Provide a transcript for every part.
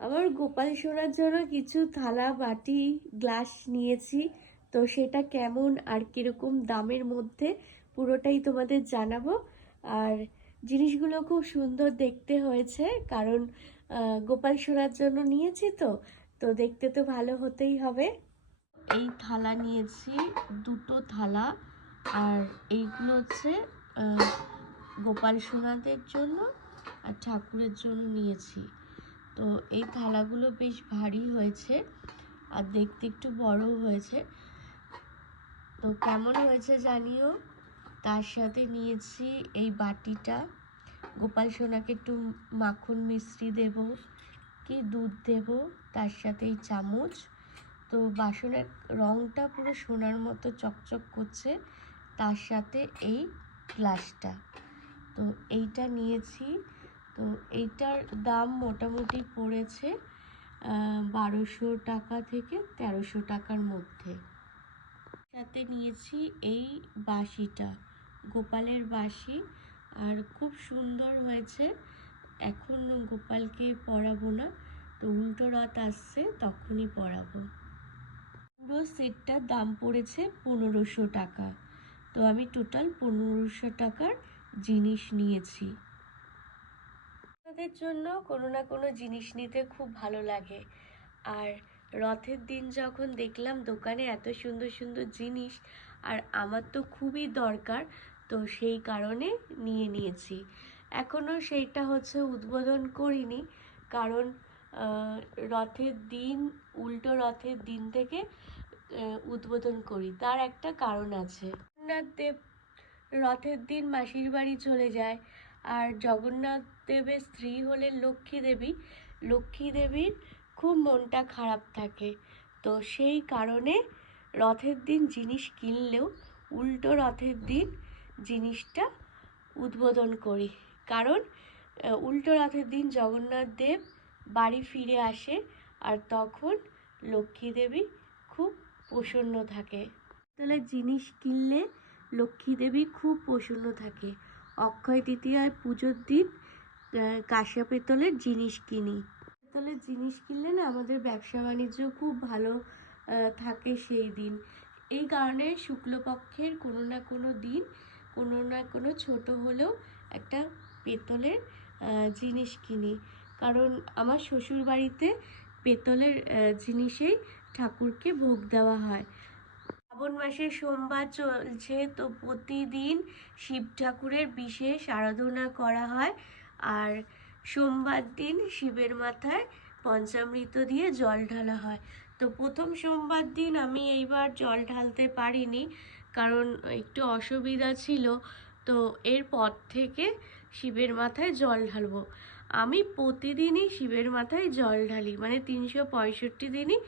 আমার গোপাল সোনার জন্য কিছু থালা বাটি গ্লাস নিয়েছি। তো সেটা কেমন আর কিরকম দামের মধ্যে পুরোটাই তোমাদের জানাবো। আর জিনিসগুলো খুব সুন্দর দেখতে হয়েছে, কারণ গোপাল সোনার জন্য নিয়েছি। তো তো দেখতে তো ভালো হতেই হবে। এই থালা নিয়েছি, দুটো থালা। আর এইগুলো হচ্ছে গোপাল সোনাদের জন্য আর ঠাকুরের জন্য নিয়েছি। তো এই থালাগুলো বেশ ভারী হয়েছে আর দেখতে একটু বড়ও হয়েছে। তো কেমন হয়েছে জানিও। তার সাথে নিয়েছি এই বাটিটা, গোপাল সোনাকে একটু মাখন মিষ্টি দেব কি দুধ দেব, তার সাথে এই চামচ। তো বাসনের রংটা পুরো সোনার মতো চকচক করছে, তার সাথে এই গ্লাসটা। তো এইটা নিয়েছি। তো এইটার দাম মোটামুটি পড়েছে 1200 টাকা থেকে 1300 টাকার মধ্যে। সাথে নিয়েছি এই বাঁশিটা, গোপালের বাঁশি। আর খুব সুন্দর হয়েছে। এখন গোপালকে পরাবো না, তো উল্টো রথ আসছে তখনই পরাবো। পুরো সেটটার দাম পড়েছে 1500 টাকা। তো আমি টোটাল 1500 টাকার জিনিস নিয়েছি। আপনাদের জন্য কোনো না কোনো জিনিস নিতে খুব ভালো লাগে। আর রথের দিন যখন দেখলাম দোকানে এত সুন্দর সুন্দর জিনিস, আর আমার তো খুবই দরকার, তো সেই কারণে নিয়ে নিয়েছি। এখনও সেইটা হচ্ছে উদ্বোধন করিনি, কারণ রথের দিন, উল্টো রথের দিন থেকে উদ্বোধন করি। তার একটা কারণ আছে। জগন্নাথ দেব রথের দিন মাসির বাড়ি চলে যায়, আর জগন্নাথ দেবের স্ত্রী হলেন লক্ষ্মী দেবী। লক্ষ্মী দেবীর খুব মনটা খারাপ থাকে। তো সেই কারণে রথের দিন জিনিস কিনলেও উল্টো রথের দিন জিনিসটা উদ্বোধন করি। কারণ উল্টো রথের দিন জগন্নাথ দেব বাড়ি ফিরে আসে, আর তখন লক্ষ্মী দেবী খুব প্রসন্ন থাকে। তাহলে জিনিস কিনলে লক্ষ্মী দেবী খুব প্রসন্ন থাকে। অক্ষয় তৃতীয়ায় পুজোর দিন কাঁসা পেতলের জিনিস কিনি। পেতলের জিনিস কিনলে না আমাদের ব্যবসা বাণিজ্য খুব ভালো থাকে সেই দিন। এই কারণে শুক্লপক্ষের কোনো না কোনো দিন, কোনো না কোনো ছোট হলেও একটা পেতলের জিনিস কিনি। কারণ আমার শ্বশুর বাড়িতে পেতলের জিনিসেই ঠাকুরকে ভোগ দেওয়া হয়। শ্রাবণ মাসের সোমবার চলছে, তো প্রতিদিন শিব ঠাকুরের বিশেষ আরাধনা করা হয়। আর সোমবার দিন শিবের মাথায় পঞ্চামৃত দিয়ে জল ঢালা হয়। তো প্রথম সোমবার দিন আমি এইবার জল ঢালতে পারিনি, কারণ একটু অসুবিধা ছিল। তো এরপর থেকে শিবের মাথায় জল ঢালবো। আমি প্রতিদিনই শিবের মাথায় জল ঢালি, মানে 365 দিনই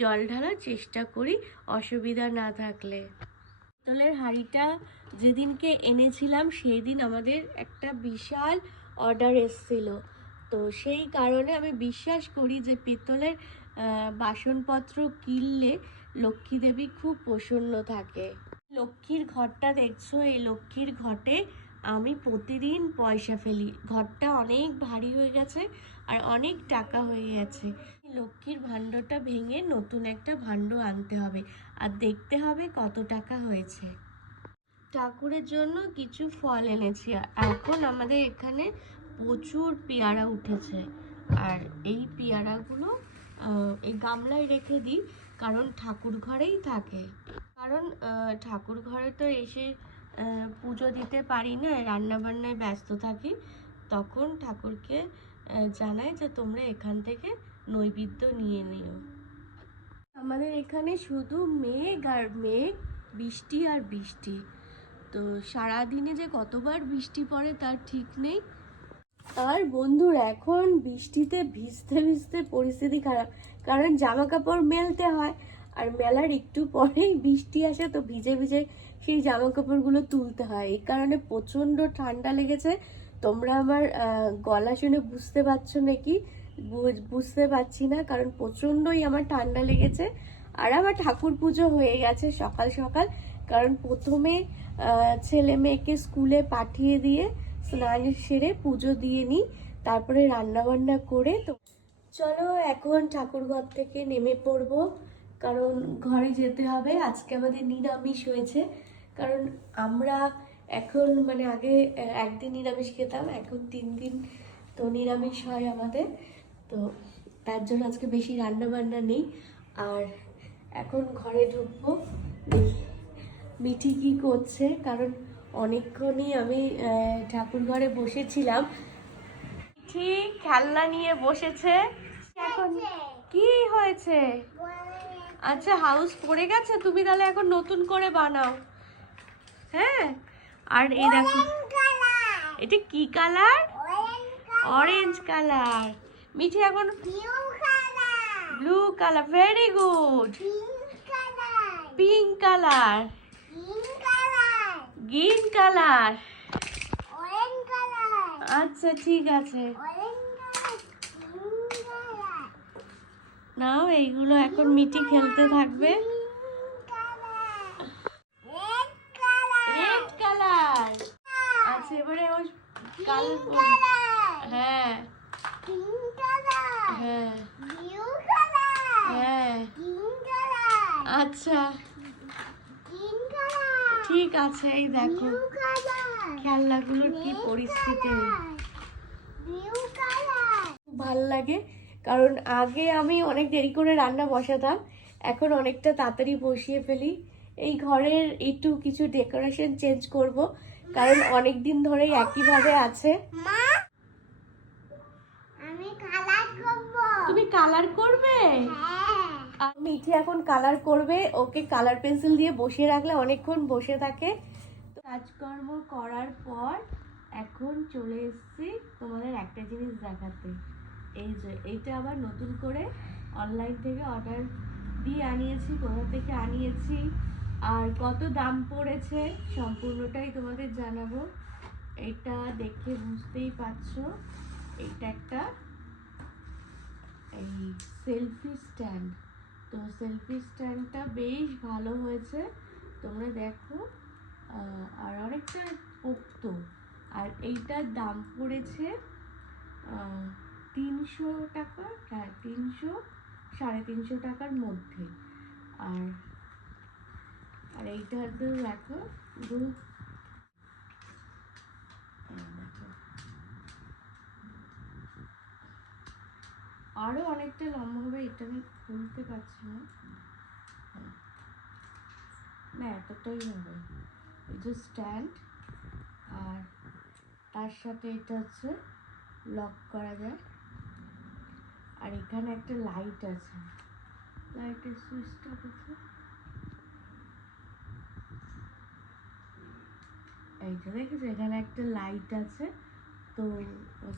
জল ঢালার চেষ্টা করি, অসুবিধা না থাকলে। পিতলের হাঁড়িটা যেদিনকে এনেছিলাম সেই দিন আমাদের একটা বিশাল অর্ডার এসেছিল। তো সেই কারণে আমি বিশ্বাস করি যে পিতলের বাসনপত্র কিনলে লক্ষ্মী দেবী খুব প্রসন্ন থাকে। লক্ষ্মীর ঘরটা দেখছো, এই লক্ষ্মীর ঘটে আমি প্রতিদিন পয়সা ফেলি। ঘরটা অনেক ভারী হয়ে গেছে আর অনেক টাকা হয়ে গেছে। লক্ষ্মীর ভাণ্ডটা ভেঙে নতুন একটা ভাণ্ড আনতে হবে, আর দেখতে হবে কত টাকা হয়েছে। ঠাকুরের জন্য কিছু ফল এনেছি। এখন আমাদের এখানে প্রচুর পেয়ারা উঠেছে, আর এই পেয়ারাগুলো এই গামলায় রেখে দিই, কারণ ঠাকুর ঘরেই থাকে। কারণ ঠাকুর ঘরে তো এসে পুজো দিতে পারি না, রান্নাবান্নায় ব্যস্ত থাকি। তখন ঠাকুরকে জানাই যে তোমরা এখান থেকে নৈবেদ্য নিয়ে নিও। আমাদের এখানে শুধু মেঘ আর মেঘ, বৃষ্টি আর বৃষ্টি। তো সারাদিনে যে কতবার বৃষ্টি পড়ে তার ঠিক নেই। আর বন্ধুরা, এখন বৃষ্টিতে ভিজতে ভিজতে পরিস্থিতি খারাপ, কারণ জামা কাপড় মেলতে হয়, আর মেলার একটু পরেই বৃষ্টি আসে, তো ভিজে ভিজে সেই জামা কাপড়গুলো তুলতে হয়। এই কারণে প্রচণ্ড ঠান্ডা লেগেছে। তোমরা আমার গলা শুনে বুঝতে পারছো নাকি? বুঝতে পারছি না, কারণ প্রচণ্ডই আমার ঠান্ডা লেগেছে। আর আমার ঠাকুর পুজো হয়ে গেছে সকাল সকাল, কারণ প্রথমে ছেলে মেয়েকে স্কুলে পাঠিয়ে দিয়ে স্নান সেরে পুজো দিয়ে নিই, তারপরে রান্না বান্না করে তো চলো এখন ঠাকুরঘর থেকে নেমে পড়বো, কারণ ঘরে যেতে হবে। আজকে আমাদের নিরামিষ হয়েছে, কারণ আমরা এখন মানে আগে একদিন নিরামিষ খেতাম, এখন 3 দিন তো নিরামিষ হয় আমাদের। তো তার জন্য আজকে বেশি রান্না বান্না নেই। আর এখন ঘরে ঢুকবো, দেখি মিঠি কি করছে, কারণ অনেকক্ষণই আমি ঠাকুর ঘরে বসেছিলাম। ঠিক খেলনা নিয়ে বসেছে এখন। কি হয়েছে? আচ্ছা, হাউস পড়ে গেছে, তুমি তাহলে এখন নতুন করে বানাও। হ্যাঁ, আর এই দেখো এটা কি কালার? Orange colour. মিঠি এখন blue colour, very good. Pink colour, green colour. আচ্ছা ঠিক আছে, নাও এইগুলো এখন মিঠি খেলতে থাকবে। Red colour. আচ্ছা এবারে ও হ্যাঁ হ্যাঁ হ্যাঁ, আচ্ছা ঠিক আছে। এই দেখো খেলনাগুলোর কি পরিস্থিতি, ভাল লাগে। কারণ আগে আমি অনেক দেরি করে রান্না বসাতাম, এখন অনেকটা তাড়াতাড়ি বসিয়ে ফেলি। এই ঘরের একটু কিছু ডেকোরেশন চেঞ্জ করব, কারণ অনেক দিন ধরে একইভাবে আছে। তুমি কালার করবে? মিঠি এখন কালার করবে, ওকে কালার পেন্সিল দিয়ে বসিয়ে রাখলে অনেকক্ষণ বসে থাকে। কাজকর্ম করার পর এখন চলে এসেছি তোমাদের একটা জিনিস দেখাতে। এই যে এইটা আবার নতুন করে অনলাইন থেকে অর্ডার দিয়ে আনিয়েছি। কোথা থেকে আনিয়েছি আর কত দাম পড়েছে সম্পূর্ণটাই তোমাদের জানাবো। এটা দেখে বুঝতেই পারছো, এইটা একটা এই সেলফি স্ট্যান্ড। তো সেলফি স্ট্যান্ডটা বেশ ভালো হয়েছে, তোমরা দেখো। আর অনেকটা পোক্ত। আর এইটার দাম পড়েছে 300 টাকা, হ্যাঁ 300 350 টাকার মধ্যে। আর আর এইটার তো দেখো আরো অনেকটা লম্বা হবে, এটা আমি খুলতে পারছি না, না এতটাই হবে। এই যে স্ট্যান্ড, আর তার সাথে এটা হচ্ছে লক করা যায়। আর এখানে একটা লাইট আছে, লাইটের সুইচটা কোথায়? এই যে দেখেছো এখানে একটা লাইট আছে। তো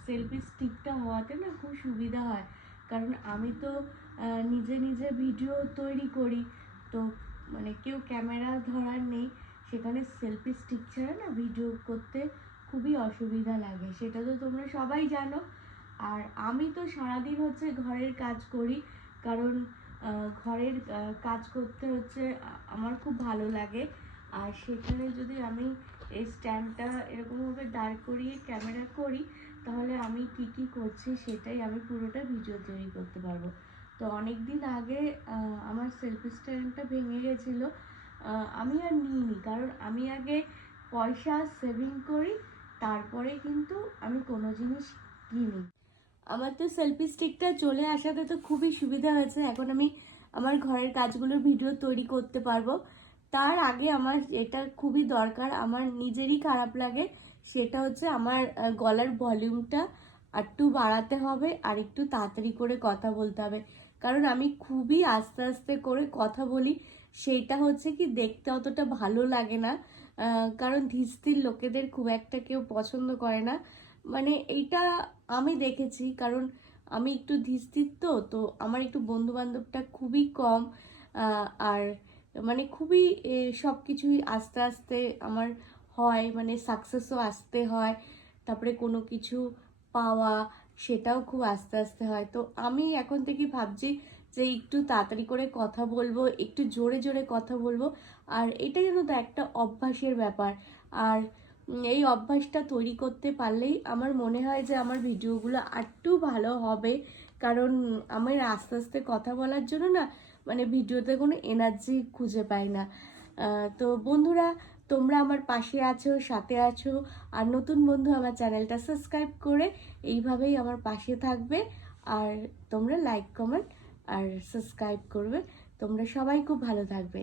সেলফি স্টিকটা হওয়াতে না খুব সুবিধা হয়, কারণ আমি তো নিজে নিজে ভিডিও তৈরি করি, তো মানে কেউ ক্যামেরা ধরার নেই, সেখানে সেলফি স্টিক ছাড়া না ভিডিও করতে খুবই অসুবিধা লাগে, সেটা তো তোমরা সবাই জানো। আর আমি তো সারাদিন হচ্ছে ঘরের কাজ করি, কারণ ঘরের কাজ করতে হচ্ছে আমার খুব ভালো লাগে। আর সেখানে যদি আমি এই স্ট্যান্ডটা এরকমভাবে দাঁড় করিয়ে ক্যামেরা করি, তাহলে আমি কি কি করছি সেটাই আমি পুরোটা ভিডিও তৈরি করতে পারবো। তো অনেক দিন আগে আমার সেলফি স্ট্যান্ডটা ভেঙে গেছিলো, আমি আর নিইনি, কারণ আমি আগে পয়সা সেভিং করি, তারপরে কিন্তু আমি কোনো জিনিস কিনি। আমার তো সেলফি স্টিকটা চলে আসাতে তো খুবই সুবিধা হয়েছে, এখন আমি আমার ঘরের কাজগুলোর ভিডিও তৈরি করতে পারবো। তার আগে আমার এটা খুবই দরকার, আমার নিজেরই খারাপ লাগে, সেটা হচ্ছে আমার গলার ভলিউমটা একটু বাড়াতে হবে, আর একটু তাড়াতাড়ি করে কথা বলতে হবে, কারণ আমি খুবই আস্তে আস্তে করে কথা বলি। সেইটা হচ্ছে কি দেখতে অতটা ভালো লাগে না, কারণ ধীরস্থির লোকেদের খুব একটা কেউ পছন্দ করে না। মানে এইটা আমি দেখেছি, কারণ আমি একটু ধীরস্থির, তো আমার একটু বন্ধু বান্ধবটা খুবই কম। আর মানে খুবই সব কিছুই আস্তে আস্তে আমার হয়, মানে সাকসেসও আসতে হয়, তারপরে কোনো কিছু পাওয়া সেটাও খুব আস্তে আস্তে হয়। তো আমি এখন থেকে ভাবছি যে একটু তাড়াতাড়ি করে কথা বলবো, একটু জোরে জোরে কথা বলবো। আর এটা কিন্তু একটা অভ্যাসের ব্যাপার, আর এই অভ্যাসটা তৈরি করতে পারলেই আমার মনে হয় যে আমার ভিডিওগুলো একটু ভালো হবে, কারণ আমার আস্তে আস্তে কথা বলার জন্য না মানে ভিডিওতে কোনো এনার্জি খুঁজে পাই না। তো বন্ধুরা, তোমরা আমার পাশে আছো, সাথে আছো, আর নতুন বন্ধু আমার চ্যানেলটা সাবস্ক্রাইব করে এইভাবেই আমার পাশে থাকবে। আর তোমরা লাইক, কমেন্ট আর সাবস্ক্রাইব করবে। তোমরা সবাই খুব ভালো থাকবে।